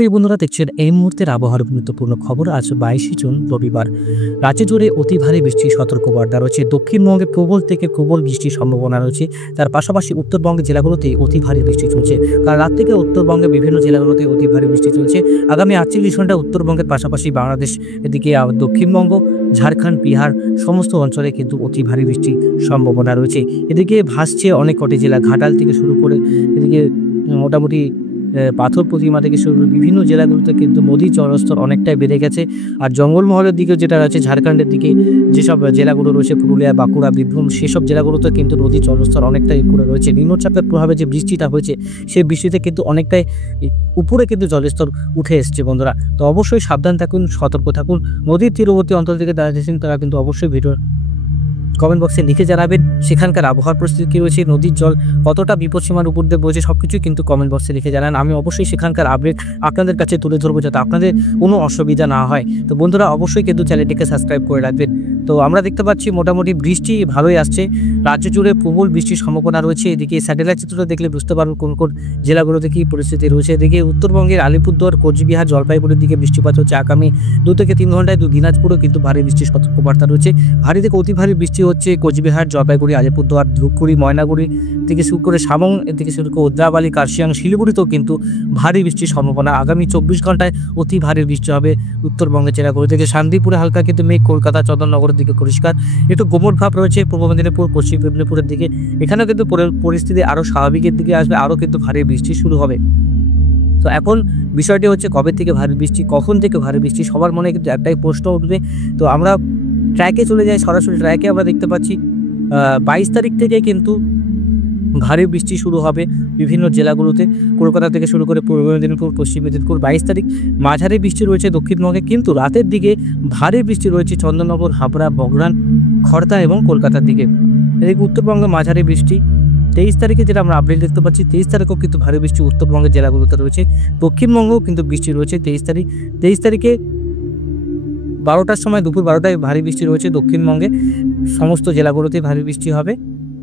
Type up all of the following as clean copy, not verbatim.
প্রিয় বন্ধুরা, দেখছেন এই মুহূর্তের আবহাওয়ার গুরুত্বপূর্ণ খবর। আজ 22 জুন রবিবার। রাজ্য জুড়ে অতি ভারী বৃষ্টির সতর্কবার্তা রয়েছে। দক্ষিণবঙ্গে প্রবল থেকে প্রবল বৃষ্টির সম্ভাবনা রয়েছে। তার পাশাপাশি উত্তরবঙ্গের জেলাগুলোতে অতি ভারী বৃষ্টি চলছে। কাল রাত থেকে উত্তরবঙ্গের বিভিন্ন জেলাগুলোতে অতি ভারী বৃষ্টি চলছে। আগামী 48 ঘন্টা উত্তরবঙ্গের পাশাপাশি বাংলাদেশ এদিকে দক্ষিণবঙ্গ, ঝাড়খণ্ড, বিহার সমস্ত অঞ্চলে কিন্তু অতি ভারী বৃষ্টির সম্ভাবনা রয়েছে। এদিকে ভাসছে অনেক কটি জেলা, ঘাটাল থেকে শুরু করে এদিকে মোটামুটি পাথর প্রতিমা থেকে শুরু করে বিভিন্ন জেলাগুলোতে কিন্তু নদীর জলস্তর অনেকটাই বেড়ে গেছে। আর জঙ্গলমহলের দিকেও যেটা রয়েছে, ঝাড়খণ্ডের দিকে যেসব জেলাগুলো রয়েছে, পুরুলিয়া, বাঁকুড়া, বীরভূম, সেসব জেলাগুলোতে কিন্তু নদীর জলস্তর অনেকটাই উপরে রয়েছে। নিম্নচাপের প্রভাবে যে বৃষ্টিটা হয়েছে, সেই বৃষ্টিতে কিন্তু অনেকটাই উপরে কিন্তু জলস্তর উঠে এসছে বন্ধুরা। তো অবশ্যই সাবধান থাকুন, সতর্ক থাকুন। নদীর তীরবর্তী অঞ্চল থেকে যারা দেখছেন তারা কিন্তু অবশ্যই ভিডিও কমেন্ট বক্সে লিখে জানাবেন সেখানকার আবহাওয়ার পরিস্থিতি কী রয়েছে, নদীর জল কতটা বিপদসীমার উপর দিয়ে বইছে, সব কিছুই কিন্তু কমেন্ট বক্সে লিখে জানান। আমি অবশ্যই সেখানকার আপডেট আপনাদের কাছে তুলে ধরবো, যাতে আপনাদের কোনো অসুবিধা না হয়। তো বন্ধুরা, অবশ্যই কিন্তু চ্যানেলটিকে সাবস্ক্রাইব করে রাখবেন। তো আমরা দেখতে পাচ্ছি মোটামুটি বৃষ্টি ভালোই আসছে। রাজ্য জুড়ে প্রবল বৃষ্টির সম্ভাবনা রয়েছে। এদিকে স্যাটেলাইট চিত্রটা দেখলে বুঝতে পারবেন কোন কোন জেলাগুলোতে কী পরিস্থিতি রয়েছে। এদিকে উত্তরবঙ্গের আলিপুরদুয়ার, কোচবিহার, জলপাইগুড়ির দিকে বৃষ্টিপাত হচ্ছে। আগামী 2 থেকে 3 ঘন্টায় দিনাজপুরেও কিন্তু ভারী বৃষ্টির সতর্কবার্তা রয়েছে। ভারী থেকে অতি ভারী বৃষ্টি হচ্ছে কোচবিহার, জলপাইগুড়ি, আলিপুরদুয়ার, ধূপগুড়ি, ময়নাগুড়ি থেকে শুরু করে সাবং থেকে শুরু করে ওদ্রাবালি, কার্শিয়াং, শিলিগুড়িতেও কিন্তু ভারী বৃষ্টির সম্ভাবনা। আগামী 24 ঘন্টায় অতি ভারী বৃষ্টি হবে উত্তরবঙ্গের জেলাগুলো থেকে। শান্তিপুরে হালকা কিন্তু মেঘ, কলকাতা, চন্দননগরের দিকে পরিষ্কার। একটু গোমট ভাব রয়েছে পূর্ব মেদিনীপুর, পশ্চিম মেদিনীপুরের দিকে। এখানেও কিন্তু পরিস্থিতি আরও স্বাভাবিকের দিকে আসবে, আরও কিন্তু ভারী বৃষ্টি শুরু হবে। তো এখন বিষয়টি হচ্ছে কবে থেকে ভারী বৃষ্টি, কখন থেকে ভারী বৃষ্টি, সবার মনে কিন্তু একটাই প্রশ্ন উঠবে। তো আমরা ট্র্যাকে চলে যাই, সরাসরি ট্র্যাকে আমরা দেখতে পাচ্ছি 22 তারিখ থেকে কিন্তু ভারী বৃষ্টি শুরু হবে বিভিন্ন জেলাগুলোতে। কলকাতা থেকে শুরু করে পূর্ব মেদিনীপুর, পশ্চিম মেদিনীপুর। 22 তারিখ মাঝারি বৃষ্টি রয়েছে দক্ষিণবঙ্গে, কিন্তু রাতের দিকে ভারী বৃষ্টি রয়েছে চন্দননগর, হাবড়া, বগরান, খড়দা এবং কলকাতার দিকে। এদিকে উত্তরবঙ্গে মাঝারি বৃষ্টি। 23 তারিখে যেটা আমরা আপডেট দেখতে পাচ্ছি, 23 তারিখেও কিন্তু ভারী বৃষ্টি উত্তরবঙ্গের জেলাগুলোতে রয়েছে। দক্ষিণবঙ্গেও কিন্তু বৃষ্টি রয়েছে 23 তারিখে 12টার সময়, দুপুর 12টায় ভারী বৃষ্টি রয়েছে দক্ষিণবঙ্গে সমস্ত জেলাগুলোতে ভারী বৃষ্টি হবে।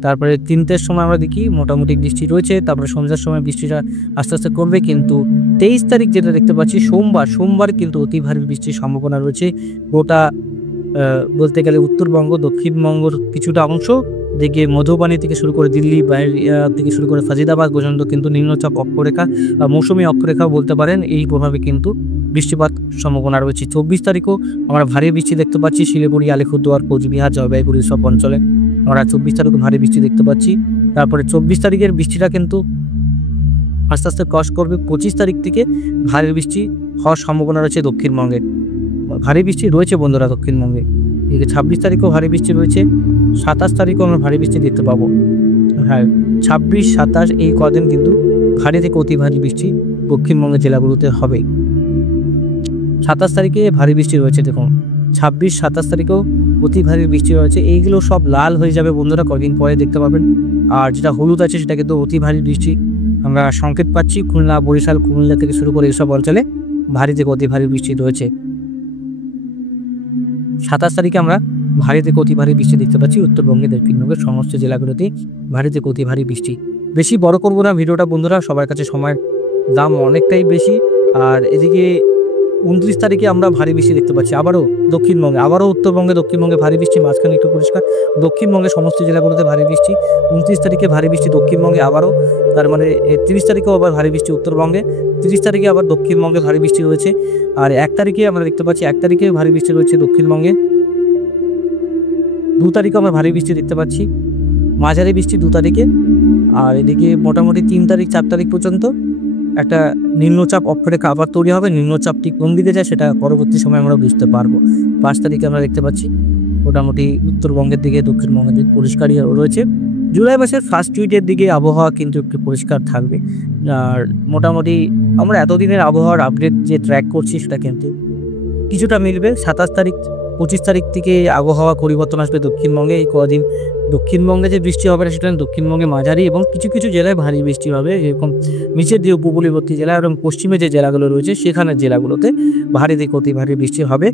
তারপরে 3টের সময় আমরা দেখি মোটামুটি বৃষ্টি রয়েছে। তারপরে সন্ধ্যার সময় বৃষ্টিটা আস্তে আস্তে কমবে। কিন্তু 23 তারিখ যেটা দেখতে পাচ্ছি, সোমবার কিন্তু অতি ভারী বৃষ্টির সম্ভাবনা রয়েছে। গোটা বলতে গেলে উত্তরবঙ্গ, দক্ষিণবঙ্গের কিছুটা অংশ দিকে, মধুবানী থেকে শুরু করে দিল্লি থেকে শুরু করে ফাজিদাবাদ পর্যন্ত কিন্তু নিম্নচাপ অক্ষরেখা, মৌসুমী অক্ষরেখা বলতে পারেন, এই প্রভাবে কিন্তু বৃষ্টিপাত সম্ভাবনা রয়েছে। 24 তারিখও আমরা ভারী বৃষ্টি দেখতে পাচ্ছি শিলিগুড়ি, আলিপুরদুয়ার, কোচবিহার, জলপাইগুড়ি সব অঞ্চলে আমরা 24 তারিখও ভারী বৃষ্টি দেখতে পাচ্ছি। তারপরে 24 তারিখের বৃষ্টিটা কিন্তু আস্তে আস্তে ক্রস করবে। 25 তারিখ থেকে ভারী বৃষ্টি হওয়ার সম্ভাবনা রয়েছে দক্ষিণবঙ্গে। ভারী বৃষ্টি রয়েছে বন্ধুরা দক্ষিণবঙ্গে। এদিকে 26 তারিখও ভারী বৃষ্টি রয়েছে। 27 তারিখও আমরা ভারী বৃষ্টি দেখতে পাবো। হ্যাঁ, 26, 27 এই কদিন কিন্তু ভারী থেকে অতি ভারী বৃষ্টি দক্ষিণবঙ্গের জেলাগুলোতে হবে। 27 তারিখে ভারী বৃষ্টি রয়েছে, দেখুন 26, 27 তারিখেও অতি ভারী বৃষ্টি রয়েছে। এইগুলো সব লাল হয়ে যাবে বন্ধুরা, কদিন পরে দেখতে পাবেন। আর যেটা হলুদ আছে সেটা কিন্তু অতি ভারী বৃষ্টি আমরা সংকেত পাচ্ছি। খুলনা, বরিশাল, কুমিল্লা থেকে শুরু করে এইসব অঞ্চলে ভারী থেকে অতি ভারী বৃষ্টি রয়েছে। 27 তারিখে আমরা ভারী থেকে অতি ভারী বৃষ্টি দেখতে পাচ্ছি উত্তরবঙ্গের দক্ষিণবঙ্গের সমস্ত জেলাগুলোতে ভারী থেকে অতি ভারী বৃষ্টি। বেশি বড় করবো না ভিডিওটা বন্ধুরা, সবার কাছে সময়ের দাম অনেকটাই বেশি। আর এদিকে 29 তারিখে আমরা ভারী বৃষ্টি দেখতে পাচ্ছি আবারও দক্ষিণবঙ্গে, আবারও উত্তরবঙ্গে, দক্ষিণবঙ্গে ভারী বৃষ্টি, মাঝখানে একটু পরিষ্কার। দক্ষিণবঙ্গে সমস্ত জেলাগুলোতে ভারী বৃষ্টি। 29 তারিখে ভারী বৃষ্টি দক্ষিণবঙ্গে আবারও, তার মানে 30 তারিখেও আবার ভারী বৃষ্টি উত্তরবঙ্গে। 30 তারিখে আবার দক্ষিণবঙ্গে ভারী বৃষ্টি রয়েছে। আর 1 তারিখে আমরা দেখতে পাচ্ছি, 1 তারিখে ভারী বৃষ্টি রয়েছে দক্ষিণবঙ্গে। 2 তারিখে আমরা ভারী বৃষ্টি দেখতে পাচ্ছি, মাঝারি বৃষ্টি 2 তারিখে। আর এদিকে মোটামুটি 3 তারিখ, 4 তারিখ পর্যন্ত একটা নিম্নচাপ অক্ষরেখা আবার তৈরি হবে। নিম্নচাপটি কোন দিকে যায় সেটা পরবর্তী সময় আমরা বুঝতে পারবো। 5 তারিখে আমরা দেখতে পাচ্ছি মোটামুটি উত্তরবঙ্গের দিকে, দক্ষিণবঙ্গের দিকে পরিষ্কারই রয়েছে। জুলাই মাসের ফার্স্ট উইকের দিকে আবহাওয়া কিন্তু একটু পরিষ্কার থাকবে। আর মোটামুটি আমরা এতদিনের আবহাওয়ার আপডেট যে ট্র্যাক করছি সেটা কিন্তু কিছুটা মিলবে। 27 তারিখ, 25 তারিখ থেকে আবহাওয়া পরিবর্তন আসবে দক্ষিণবঙ্গে। এই কদিন দক্ষিণবঙ্গে যে বৃষ্টি হবে না সেটা দক্ষিণবঙ্গে মাঝারি এবং কিছু কিছু জেলায় ভারী বৃষ্টি হবে। এরকম নিচের যে উপকূলবর্তী জেলা এবং পশ্চিমে যে জেলাগুলো রয়েছে সেখানের জেলাগুলোতে ভারী থেকে অতি ভারী বৃষ্টি হবে।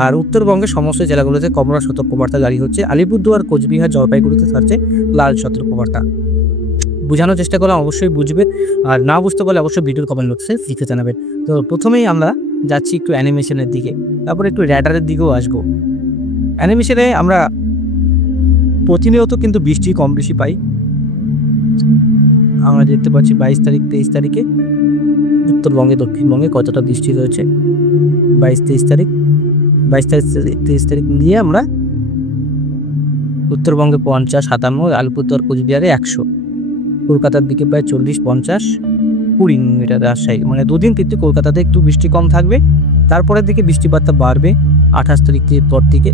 আর উত্তরবঙ্গের সমস্ত জেলাগুলোতে কমলা সতর্কবার্তা জারি হচ্ছে। আলিপুরদুয়ার, কোচবিহার, জলপাইগুড়িতে থাকছে লাল সতর্কবার্তা। বোঝানোর চেষ্টা করলে অবশ্যই বুঝবে, আর না বুঝতে পারলে অবশ্যই ভিডিওর কমেন্ট বক্সে লিখে জানাবেন। তো প্রথমেই আমরা যাচ্ছি একটু অ্যানিমেশনের দিকে, তারপরে একটু র্যাডারের দিকেও আসবো। অ্যানিমেশনে আমরা প্রতিনিয়ত কিন্তু বৃষ্টি কম বেশি পাই। আমরা দেখতে পাচ্ছি 22 তারিখ 23 তারিখে উত্তরবঙ্গে দক্ষিণবঙ্গে কতটা বৃষ্টি রয়েছে। 22-23 তারিখ 23 তারিখ নিয়ে আমরা উত্তরবঙ্গে 50-57, আলিপুরদুয়ার কোচবিহারে 100, কলকাতার দিকে প্রায় 40-50-20 মিলিমিটার। রাজশাহী মানে দুদিন কিন্তু কলকাতাতে একটু বৃষ্টি কম থাকবে, তারপরের দিকে বৃষ্টিপাতটা বাড়বে 28 তারিখের পর থেকে,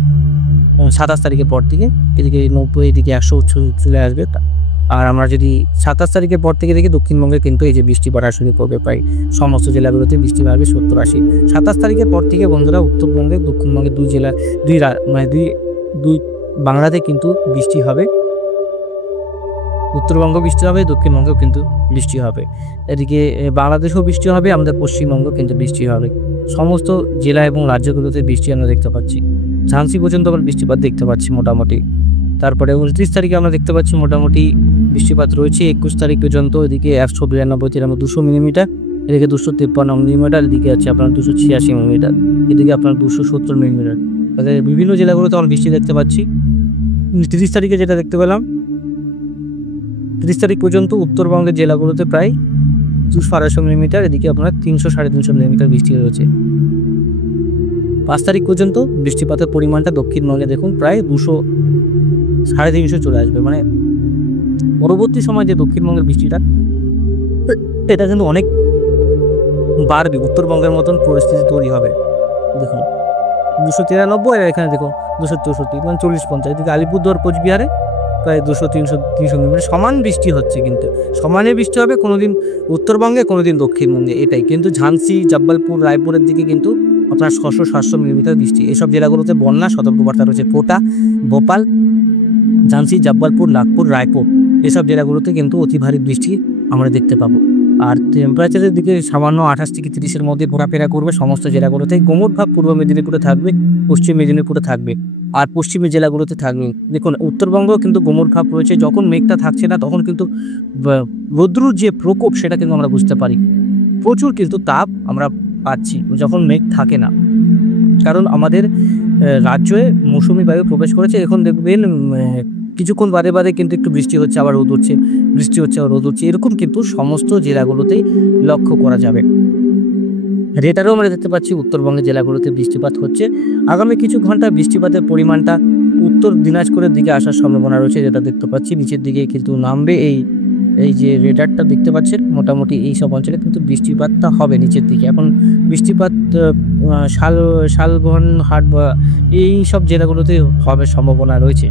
27 তারিখের পর থেকে এদিকে 90, এদিকে 100 চলে আসবে। আর আমরা যদি 27 তারিখের পর থেকে দেখি দক্ষিণবঙ্গে কিন্তু এই যে বৃষ্টি বাড়া শুরু করবে, প্রায় সমস্ত জেলাগুলোতে বৃষ্টি বাড়বে 70-80। 27 তারিখের পর থেকে বন্ধুরা উত্তরবঙ্গে দক্ষিণবঙ্গে দুই জেলা দুই বাংলাতে কিন্তু বৃষ্টি হবে। উত্তরবঙ্গ বৃষ্টি হবে, দক্ষিণবঙ্গেও কিন্তু বৃষ্টি হবে। এদিকে বাংলাদেশেও বৃষ্টি হবে, আমাদের পশ্চিমবঙ্গ কিন্তু বৃষ্টি হবে। সমস্ত জেলা এবং রাজ্যগুলোতে বৃষ্টি আমরা দেখতে পাচ্ছি। ঝাঁসি পর্যন্ত আমরা বৃষ্টিপাত দেখতে পাচ্ছি মোটামুটি। তারপরে 29 তারিখে আমরা দেখতে পাচ্ছি মোটামুটি বৃষ্টিপাত রয়েছে। 21 তারিখ পর্যন্ত এদিকে 192, 200 মিলিমিটার, এদিকে 253 মিলিমিটার, এদিকে আছে আপনার 286 মিলিমিটার, এদিকে আপনার 270 মিলিমিটার। তাদের বিভিন্ন জেলাগুলোতে আমরা বৃষ্টি দেখতে পাচ্ছি। 30 তারিখে যেটা দেখতে পেলাম, 30 তারিখ পর্যন্ত উত্তরবঙ্গের জেলাগুলোতে প্রায় 200-250 মিলিমিটার, এদিকে আপনার 300-350 মিলিমিটার বৃষ্টি রয়েছে। 5 তারিখ পর্যন্ত বৃষ্টিপাতের পরিমাণটা দক্ষিণবঙ্গে দেখুন প্রায় 200-350 চলে আসবে। মানে পরবর্তী সময় যে দক্ষিণবঙ্গের বৃষ্টিটা এটা কিন্তু অনেক বাড়বে, উত্তরবঙ্গের মতন পরিস্থিতি তৈরি হবে। দেখুন 293, আর এখানে দেখুন 264, মানে 40-50। এদিকে আলিপুরদুয়ার কোচবিহারে প্রায় 200-300 মিলিমিটার সমান বৃষ্টি হচ্ছে, কিন্তু সমানে বৃষ্টি হবে, কোনোদিন উত্তরবঙ্গে কোনোদিন দক্ষিণবঙ্গে, এটাই কিন্তু। ঝাঁসি, জব্বলপুর, রায়পুরের দিকে কিন্তু আপনার 600-700 মিলিমিটার বৃষ্টি। এসব জেলাগুলোতে বন্যা সতর্কবার্তা রয়েছে। কোটা, ভোপাল, ঝাঁসি, জব্বলপুর, নাগপুর, রায়পুর এসব জেলাগুলোতে কিন্তু অতি ভারী বৃষ্টি আমরা দেখতে পাবো। আর টেম্পারেচারের দিকে সামান্য 28-30-এর মধ্যে ঘোরাফেরা করবে সমস্ত জেলাগুলোতে। গোমট ভাব পূর্ব মেদিনীপুরে থাকবে, পশ্চিম মেদিনীপুরে থাকবে, আর পশ্চিমের জেলাগুলোতে থাকবে। দেখুন উত্তরবঙ্গেও কিন্তু গোমট ভাব রয়েছে। যখন মেঘটা থাকছে না তখন কিন্তু রৌদ্রুর যে প্রকোপ সেটা কিন্তু আমরা বুঝতে পারি। প্রচুর কিন্তু তাপ আমরা পাচ্ছি যখন মেঘ থাকে না, কারণ আমাদের রাজ্যে মৌসুমি বায়ু প্রবেশ করেছে। এখন দেখবেন কিছুক্ষণ বাদে বাদে কিন্তু একটু বৃষ্টি হচ্ছে, আবার রোদ উঠছে, বৃষ্টি হচ্ছে আবার রোদ উঠছে, এরকম কিন্তু সমস্ত জেলাগুলোতেই লক্ষ্য করা যাবে। রেটারও আমরা দেখতে পাচ্ছি উত্তরবঙ্গের জেলাগুলোতে বৃষ্টিপাত হচ্ছে। আগামী কিছু ঘন্টা বৃষ্টিপাতের পরিমাণটা উত্তর দিনাজপুরের দিকে আসার সম্ভাবনা রয়েছে, যেটা দেখতে পাচ্ছি নিচের দিকে কিন্তু নামবে। এই যে রেডারটা দেখতে পাচ্ছেন, মোটামুটি এই সব অঞ্চলে কিন্তু বৃষ্টিপাতটা হবে নিচের দিকে। এখন বৃষ্টিপাত শালবন, হাট বা এই সব জেলাগুলোতে হবে সম্ভাবনা রয়েছে।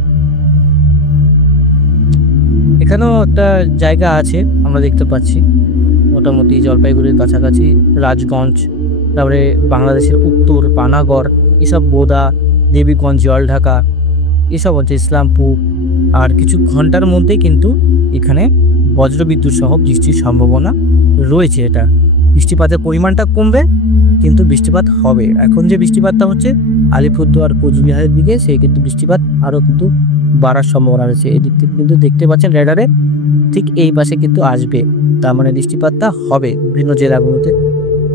এখানেও একটা জায়গা আছে আমরা দেখতে পাচ্ছি, মোটামুটি জলপাইগুড়ির কাছাকাছি, রাজগঞ্জ, তারপরে বাংলাদেশের উত্তর পানাগড়, এসব বোদা, দেবীগঞ্জ, জলঢাকা এসব হচ্ছে ইসলামপুর। আর কিছু ঘন্টার মধ্যেই কিন্তু এখানে বজ্রবিদ্যুৎ সহ বৃষ্টির সম্ভাবনা রয়েছে। এটা বৃষ্টিপাতের পরিমাণটা কমবে কিন্তু বৃষ্টিপাত হবে। এখন যে বৃষ্টিপাতটা হচ্ছে আলিপুরদুয়ার কোচবিহারের দিকে, সেই কিন্তু বৃষ্টিপাত আরও কিন্তু বাড়ার সম্ভাবনা রয়েছে। এই দিক থেকে কিন্তু দেখতে পাচ্ছেন রেডারে ঠিক এই পাশে কিন্তু আসবে, তার মানে বৃষ্টিপাতটা হবে বিভিন্ন জেলাগুলোতে,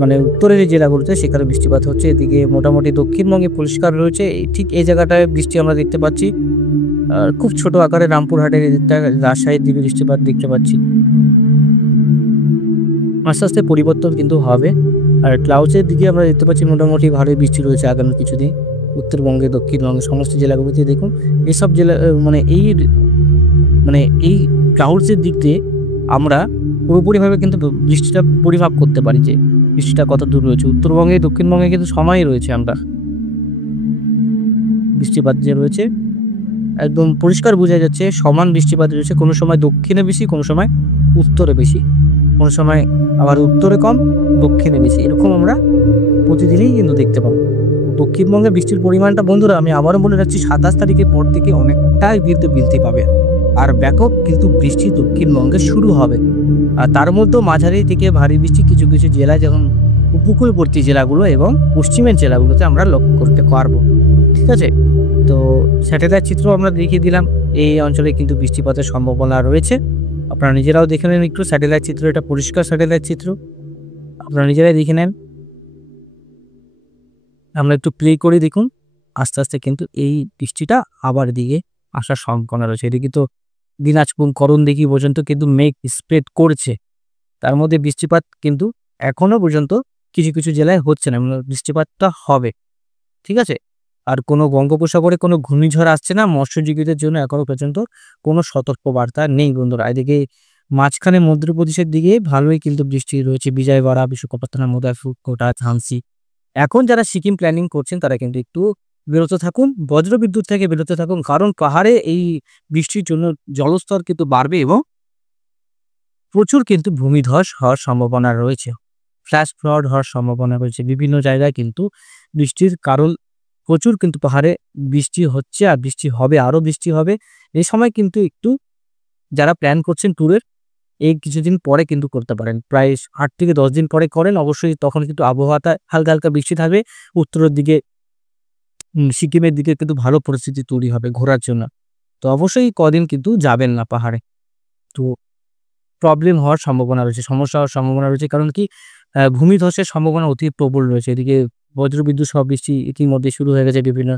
মানে উত্তরের যে জেলাগুলোতে সেখানে বৃষ্টিপাত হচ্ছে। এদিকে মোটামুটি দক্ষিণবঙ্গে পরিষ্কার রয়েছে, ঠিক এই জায়গাটায় বৃষ্টি আমরা দেখতে পাচ্ছি। আর খুব ছোট আকারে রামপুরহাটের এদিকটা, রাজশাহীর দিকে বৃষ্টিপাত দেখতে পাচ্ছি। আস্তে আস্তে পরিবর্তন কিন্তু হবে। আর ক্লাউডসের দিকে আমরা দেখতে পাচ্ছি মোটামুটি ভালোই বৃষ্টি রয়েছে আগামী কিছুদিন উত্তরবঙ্গে, দক্ষিণবঙ্গে সমস্ত জেলাগুলোতে। দেখুন এসব জেলা মানে এই ক্লাউডসের দিক দিয়ে আমরা পুরোপুরিভাবে কিন্তু বৃষ্টিটা পরিমাপ করতে পারি যে বৃষ্টিটা কত দূর রয়েছে। উত্তরবঙ্গে দক্ষিণবঙ্গে কিন্তু সময় রয়েছে, আমরা বৃষ্টিপাত যে রয়েছে একদম পরিষ্কার বোঝা যাচ্ছে সমান বৃষ্টিপাত রয়েছে। কোনো সময় দক্ষিণে বেশি, কোনো সময় উত্তরে বেশি, কোনো সময় আবার উত্তরে কম, দক্ষিণে বেশি, এরকম আমরা প্রতিদিনই কিন্তু দেখতে পাবো। দক্ষিণবঙ্গে বৃষ্টির পরিমাণটা বন্ধুরা আমি আবারও বলে যাচ্ছি 27 তারিখের পর থেকে অনেকটাই বৃদ্ধি পাবে, আর ব্যাপক কিন্তু বৃষ্টি দক্ষিণবঙ্গে শুরু হবে। আর তার মধ্যেও মাঝারি থেকে ভারী বৃষ্টি কিছু কিছু জেলায়, যেমন উপকূলবর্তী জেলাগুলো এবং পশ্চিমের জেলাগুলোতে আমরা লক্ষ্য করতে পারবো। ঠিক আছে, তো স্যাটেলাইট চিত্র আমরা দেখিয়ে দিলাম। এই অঞ্চলে কিন্তু বৃষ্টিপাতের সম্ভাবনা রয়েছে। আপনারা নিজেরাও দেখে নেন একটু স্যাটেলাইট চিত্র, এটা পরিষ্কার স্যাটেলাইট চিত্র। আপনারা নিজেরাই দেখে নেন। আমরা একটু প্লে করে দেখুন। আস্তে, আস্তে কিন্তু এই বৃষ্টিটা আবার এদিকে আসার সম্ভাবনা রয়েছে। এদিকে তো দিনাজপুর, করণদিঘি পর্যন্ত কিন্তু মেঘ স্প্রেড করছে। তার মধ্যে বৃষ্টিপাত কিন্তু এখনো পর্যন্ত কিছু, কিছু জেলায় হচ্ছে না। বৃষ্টিপাতটা হবে। ঠিক আছে? আর কোনো বঙ্গোপসাগরে কোনো ঘূর্ণিঝড় আসছে না। মৎস্যজীবীদের জন্য এখনো পর্যন্ত কোনো সতর্কবার্তা নেই বন্ধুরা। এদিকে মাঝখানে মধ্যপ্রদেশের দিকে ভালোই কিন্তু বৃষ্টি রয়েছে। বিজয়ওয়াড়া, বিশাখাপত্তনম, উদয়পুর, কোটা, ঝাঁসি। এখন যারা সিকিম প্ল্যানিং করছেন তারা কিন্তু একটু বিরত থাকুন। বজ্রবিদ্যুৎ থেকে বিরত থাকুন। কারণ পাহাড়ে এই বৃষ্টির জন্য জলস্তর কিন্তু বাড়বে এবং প্রচুর কিন্তু ভূমিধস হওয়ার সম্ভাবনা রয়েছে। ফ্ল্যাশ ফ্লড হওয়ার সম্ভাবনা রয়েছে। বিভিন্ন জায়গায় কিন্তু বৃষ্টির কারণ প্রচুর কিন্তু পাহাড়ে বৃষ্টি হচ্ছে আর বৃষ্টি হবে, আরও বৃষ্টি হবে। এই সময় কিন্তু একটু যারা প্ল্যান করছেন ট্যুরের, এই কিছুদিন পরে কিন্তু করতে পারেন। প্রায় ৮ থেকে ১০ দিন পরে করেন। অবশ্যই তখন কিন্তু আবহাওয়াটা হালকা, হালকা বৃষ্টি থাকবে। উত্তরের দিকে সিকিমের দিকে কিন্তু ভালো পরিস্থিতি তৈরি হবে ঘোরার জন্য। তো অবশ্যই কদিন কিন্তু যাবেন না পাহাড়ে। তো প্রবলেম হওয়ার সম্ভাবনা রয়েছে, সমস্যা হওয়ার সম্ভাবনা রয়েছে। কারণ কি ভূমিধসের সম্ভাবনা অতি প্রবল রয়েছে। এদিকে বজ্রবিদ্যুৎ সহ বৃষ্টি ইতিমধ্যে শুরু হয়ে গেছে বিভিন্ন